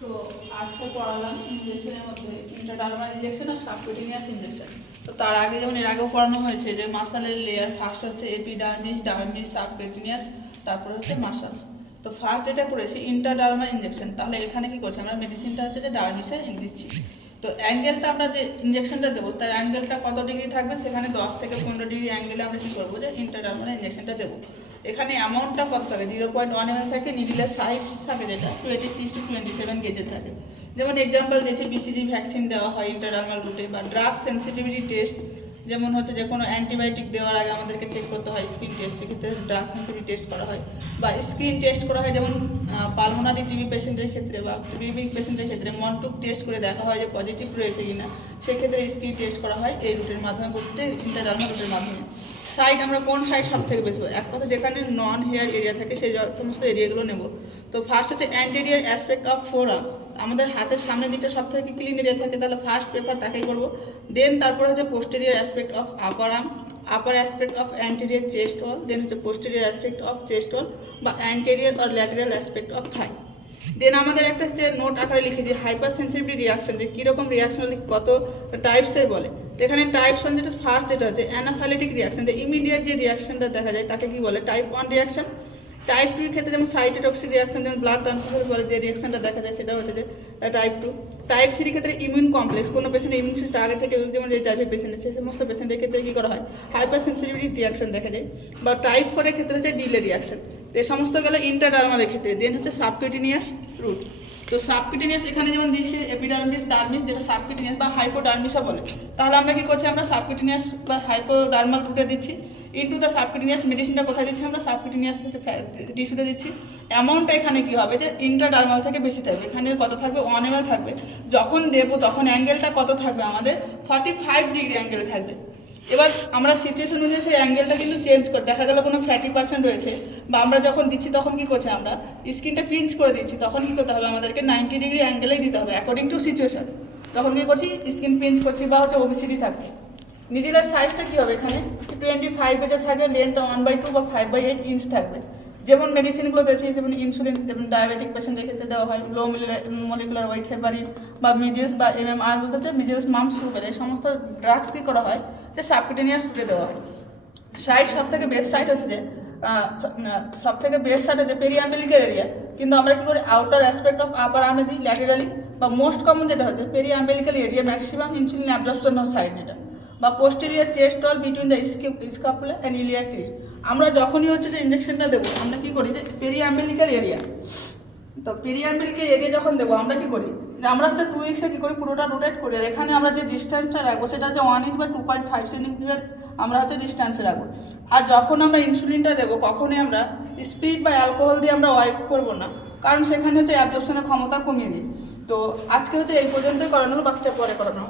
তো আজকে পড়ালাম ইঞ্জেকশনের মধ্যে ইন্ট্রাডার্মাল ইঞ্জেকশন আর সাবকিউটেনিয়াস ইঞ্জেকশন। তো তার আগে যেমন এর আগেও পড়ানো হয়েছে যে মাসেলের লেয়ার ফার্স্ট হচ্ছে এপিডার্মিস, ডার্মিস, সাবকিউটেনিয়াস, তারপরে হচ্ছে মাসেলস। তো ফার্স্ট যেটা করেছি ইন্ট্রাডার্মাল ইঞ্জেকশন, তাহলে এখানে কি করছি আমরা মেডিসিনটা হচ্ছে যে ডার্মিসে দিচ্ছি। তো অ্যাঙ্গেলটা আমরা যে ইঞ্জেকশনটা দেবো তার অ্যাঙ্গেলটা কত ডিগ্রি থাকবে, সেখানে 10 থেকে 15 ডিগ্রি অ্যাঙ্গেলে আমরা কী করবো যে ইন্ট্রাডার্মাল ইঞ্জেকশনটা দেবো। এখানে অ্যামাউন্টটা কত থাকে, 0.1 ml থাকে, নিডিলের সাইজ থাকে যেটা 26 to 27 গেজের থাকে। যেমন এক্সাম্পল দিয়েছে বিসিজি ভ্যাকসিন দেওয়া হয় ইন্ট্রাডার্মাল রুটে, বা ড্রাগ সেন্সিটিভিটি টেস্ট, যেমন হচ্ছে যে কোনো অ্যান্টিবায়োটিক দেওয়ার আগে আমাদেরকে চেক করতে হয় স্কিন টেস্ট, সেক্ষেত্রে ড্রাগ সেন্সিটিভিটি টেস্ট করা হয়, বা স্কিন টেস্ট করা হয় যেমন পালমোনারি টিবি পেশেন্টের ক্ষেত্রে বা টিবি পেশেন্টের ক্ষেত্রে মনটুক টেস্ট করে দেখা হয় যে পজিটিভ রয়েছে কিনা, সেক্ষেত্রে স্কিন টেস্ট করা হয় এই রুটের মাধ্যমে, বলতে ইন্ট্রাডার্মাল রুটের মাধ্যমে। সাইড আমরা কোন সাইড সব থেকে বেশি, এক কথা যেখানে নন হেয়ার এরিয়া থাকে সেই সমস্ত এরিয়াগুলো নেব। তো ফার্স্ট হচ্ছে অ্যান্টেরিয়র অ্যাসপেক্ট অফ ফোরাম, আমাদের হাতের সামনের দিকটা সব থেকে ক্লিন এরিয়া থাকে, তাহলে ফার্স্ট পেপার তাকেই করবো। দেন তারপরে হচ্ছে posterior aspect of upper arm, upper aspect of anterior chest wall, then হচ্ছে posterior aspect of chest wall বা anterior or lateral aspect of thigh. Then আমাদের একটা হচ্ছে নোট আকারে লিখে যে হাইপার সেন্সিটিভিটি রিয়াকশন, যে কীরকম রিয়াকশন কত টাইপসে বলে। তো এখানে টাইপস ওয়ান যেটা ফার্স্ট যেটা হচ্ছে অ্যানাফাইলেটিক রিয়াকশন, যে ইমিডিয়েট যে রিয়াকশনটা দেখা যায় তাকে কি বলে টাইপ 1 রিয়াকশন। টাইপ 2 এর ক্ষেত্রে যেমন সাইটোটক্সিক রিয়াকশন, যেমন ব্লাড ট্রান্সফিউশন পরে যে রিয়াকশনটা দেখা যায় সেটা হচ্ছে যে টাইপ 2। টাইপ 3 ক্ষেত্রে ইমিউন কমপ্লেক্স, কোনো পেশেন্টের ইমিউন সিস্টেম আগে থেকে যেমন যে HIV পেশেন্ট সেই সমস্ত পেশেন্টের ক্ষেত্রে কী করা হয় হাইপার সেন্সিটিভিটি রিয়াকশন দেখা যায়। বা টাইপ 4 এর ক্ষেত্রে হচ্ছে ডিলে রিয়াকশন। তো এই সমস্ত গেল ইন্ট্রাডার্মালের ক্ষেত্রে। দেন হচ্ছে সাবকিউটেনিয়াস রুট। তো সাবকিউটেনিয়াস এখানে যেমন দিচ্ছে এপিডার্মিস, ডার্মিস, যেটা সাবকিউটেনিয়াস বা হাইপোডার্মিসও বলে, তাহলে আমরা কি করছি আমরা সাবকিউটেনিয়াস বা হাইপোডার্মাল রুটে দিচ্ছি। ইনটু দ্য সাবকিউটেনিয়াস মেডিসিনটা কোথায় দিচ্ছি আমরা সাবকিউটেনিয়াস টিস্যুতে দিচ্ছি। অ্যামাউন্টটা এখানে কী হবে যে ইন্ট্রাডার্মাল থেকে বেশি থাকবে, এখানে কত থাকবে 1 ml থাকবে। যখন দেবো তখন অ্যাঙ্গেলটা কত থাকবে আমাদের 45 ডিগ্রি অ্যাঙ্গেলে থাকবে। এবার আমরা সিচুয়েশন অনুযায়ী সেই অ্যাঙ্গেলটা কিন্তু চেঞ্জ করে, দেখা গেল কোনো ফ্যাটি পার্সেন্ট রয়েছে বা আমরা যখন দিচ্ছি তখন কী করছি আমরা স্কিনটা পিঞ্চ করে দিচ্ছি, তখন কী করতে হবে আমাদেরকে 90 ডিগ্রি অ্যাঙ্গেলেই দিতে হবে অ্যাকর্ডিং টু সিচুয়েশন। তখন কী করছি স্কিন পিঞ্চ করছি বা হচ্ছে ওবিসিটি থাকছে। নিডিলের সাইজটা কী হবে এখানে 25 গেজে থাকে, লেন্থটা 1/2 বা 5/8 ইঞ্চ থাকবে। যেমন মেডিসিনগুলো দিয়েছি যেমন ইনসুলিন, যেমন ডায়াবেটিক পেশেন্টের ক্ষেত্রে দেওয়া হয় লো মলিকুলার ওয়েট হেপারিন বা মিজেলস বা MMR বলতে হচ্ছে মিজেলস মাম্পস রুবেলা, এই সমস্ত ড্রাগস কী করা হয় যে সাবকিউটেনিয়াস রুটে দেওয়া হয়। সাইড সব থেকে বেস্ট সাইড হচ্ছে যে সব থেকে বেস্ট সাইড হচ্ছে পেরিঅ্যাম্বিলিক্যাল এরিয়া, কিন্তু আমরা কী করি আউটার অ্যাসপেক্ট অফ আপার আর্মে দিই ল্যাটেরালি, বা মোস্ট কমন যেটা হচ্ছে periumbilical area maximum insulin absorption of side, যেটা বা posterior chest wall between the scapula and iliac crest. আমরা যখনই হচ্ছে যে ইঞ্জেকশনটা দেবো আমরা কী করি যে পেরিঅ্যাম্বিলিক্যাল এরিয়া, তো পেরিঅ্যাম্বিলিক্যাল এরিয়া যখন দেবো আমরা কী করি যে আমরা হচ্ছে 2 উইক্সে কী করি পুরোটা রোটেট করি, আর এখানে আমরা যে ডিস্টেন্সটা রাখবো সেটা হচ্ছে 1 ইঞ্চ বা 2.5 সেন্টিমিটার আমরা হচ্ছে ডিস্টেন্সে রাখবো। আর যখন আমরা ইনসুলিনটা দেবো কখনোই আমরা স্পিড বা অ্যালকোহল দিয়ে আমরা ওয়াইপ করবো না, কারণ সেখানে হচ্ছে অ্যাবজর্পশনের ক্ষমতা কমিয়ে দিই। তো আজকে হচ্ছে এই পর্যন্তই করানো, বাকিটা পরে করানো।